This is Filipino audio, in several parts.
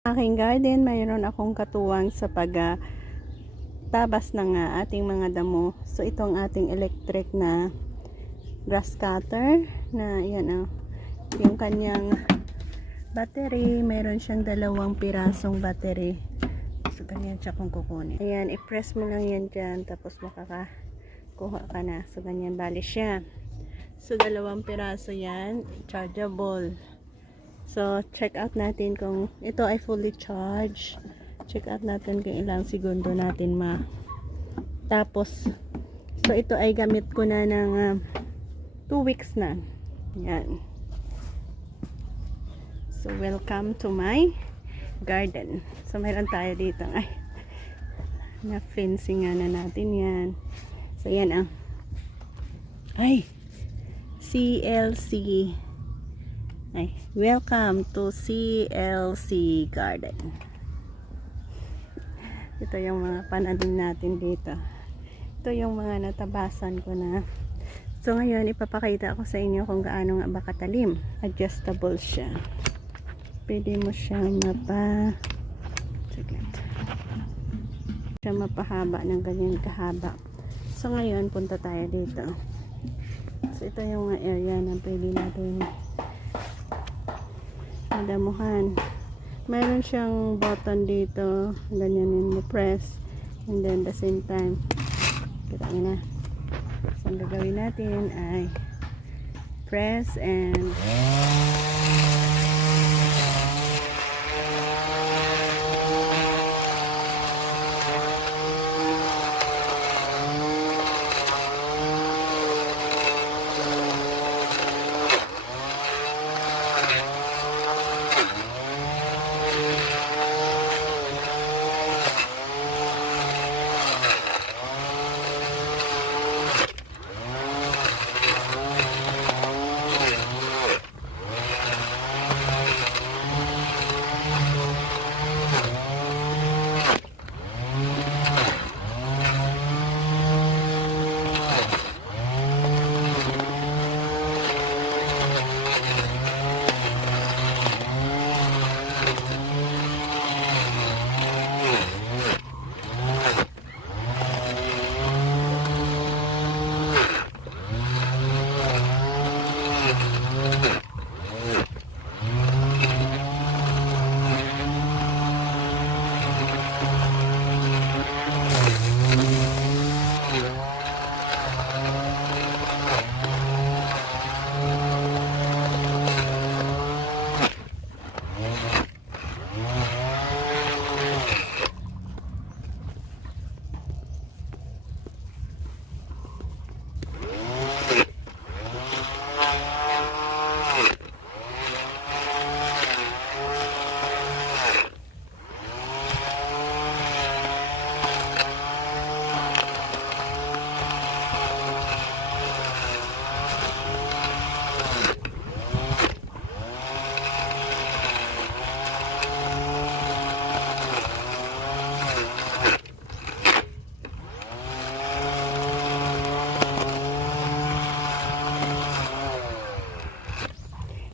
Aking garden, mayroon akong katuwang sa tabas ng ating mga damo. So itong ating electric na grass cutter na yan yung kanyang battery, mayroon siyang 2 pirasong battery. So ganyan siya kung kukunin. Ayan, i-press mo lang yan dyan, tapos makakakuha ka na. So ganyan bali siya. So 2 piraso yan, chargeable. So, check out natin kung ito ay fully charged. Check out natin kung ilang segundo natin tapos. So, ito ay gamit ko na ng 2 weeks na. Yan. So, welcome to my garden. So, mayroon tayo dito. Ay, na-fencing na natin yan. So, yan ay, CLC. Ay, welcome to CLC Garden. Ito yung mga pananim natin dito. Ito yung mga natabasan ko na. So ngayon ipapakita ko sa inyo kung gaano nga ba katalim. Adjustable siya. Pwede mo siyang mapahaba ng ganyan kahaba. So ngayon punta tayo dito. So ito yung mga area na pwede natin damuhan. Mayroon siyang button dito, ganyan yun mo press, and then the same time kita nyo na. So ang gagawin natin ay press and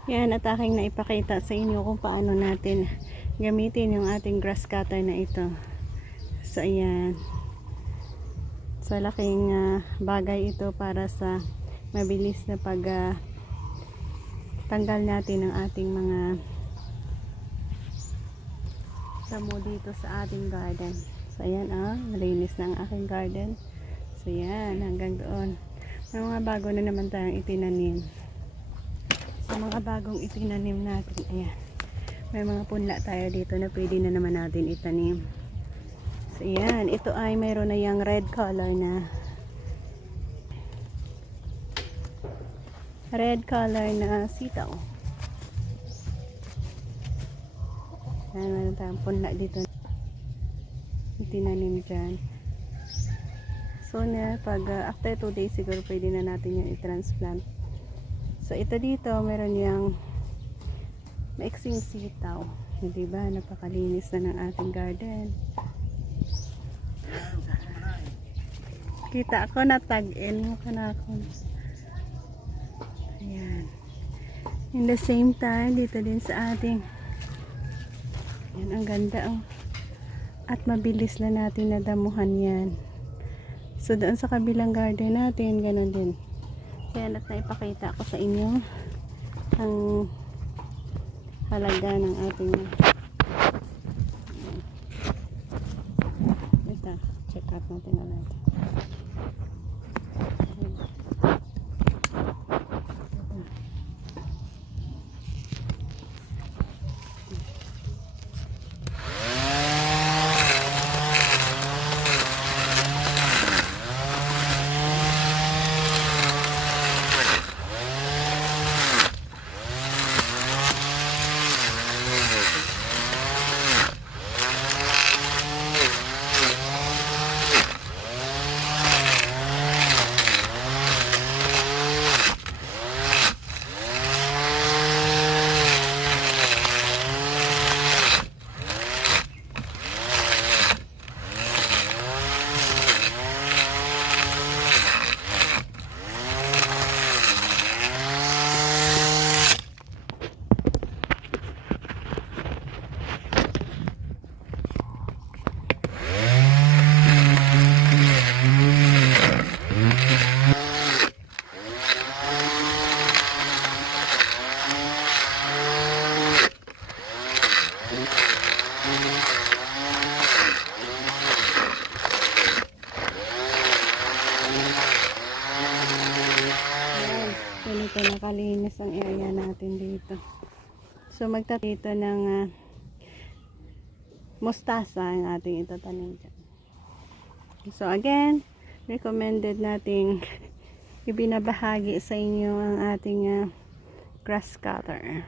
yan, at aking naipakita sa inyo kung paano natin gamitin yung ating grass cutter na ito. So ayan, sa laking bagay ito para sa mabilis na tanggal natin ng ating mga damo dito sa ating garden. So ayan, malinis na ang aking garden. So yan, hanggang doon. May mga bago na naman tayong itinanim. Sa mga bagong itinanim natin, ayan, may mga punla tayo dito na pwede na naman natin itanim. So ayan, ito ay mayroon na yung red color na sitaw. Ayan, mayroon tayong punla dito itinanim dyan. So na after 2 days siguro pwede na natin yung i-transplant. So ito dito meron yung maiksing sitaw. Diba? Napakalinis na ng ating garden. Kita ako na tag-in mo ka na ako. Ayan. In the same time, dito din sa ating Yan, ang ganda oh. At mabilis na natin nadamuhan yan. So doon sa kabilang garden natin, ganun din. Kaya at naipakita ko sa inyo ang halaga ng ating ito, check out natin na natin. Ganito nakalinis ang area natin dito. So magtatito ng mustasa ang ating itatanim dyan. So again, recommended nating ibinabahagi sa inyo ang ating grass cutter.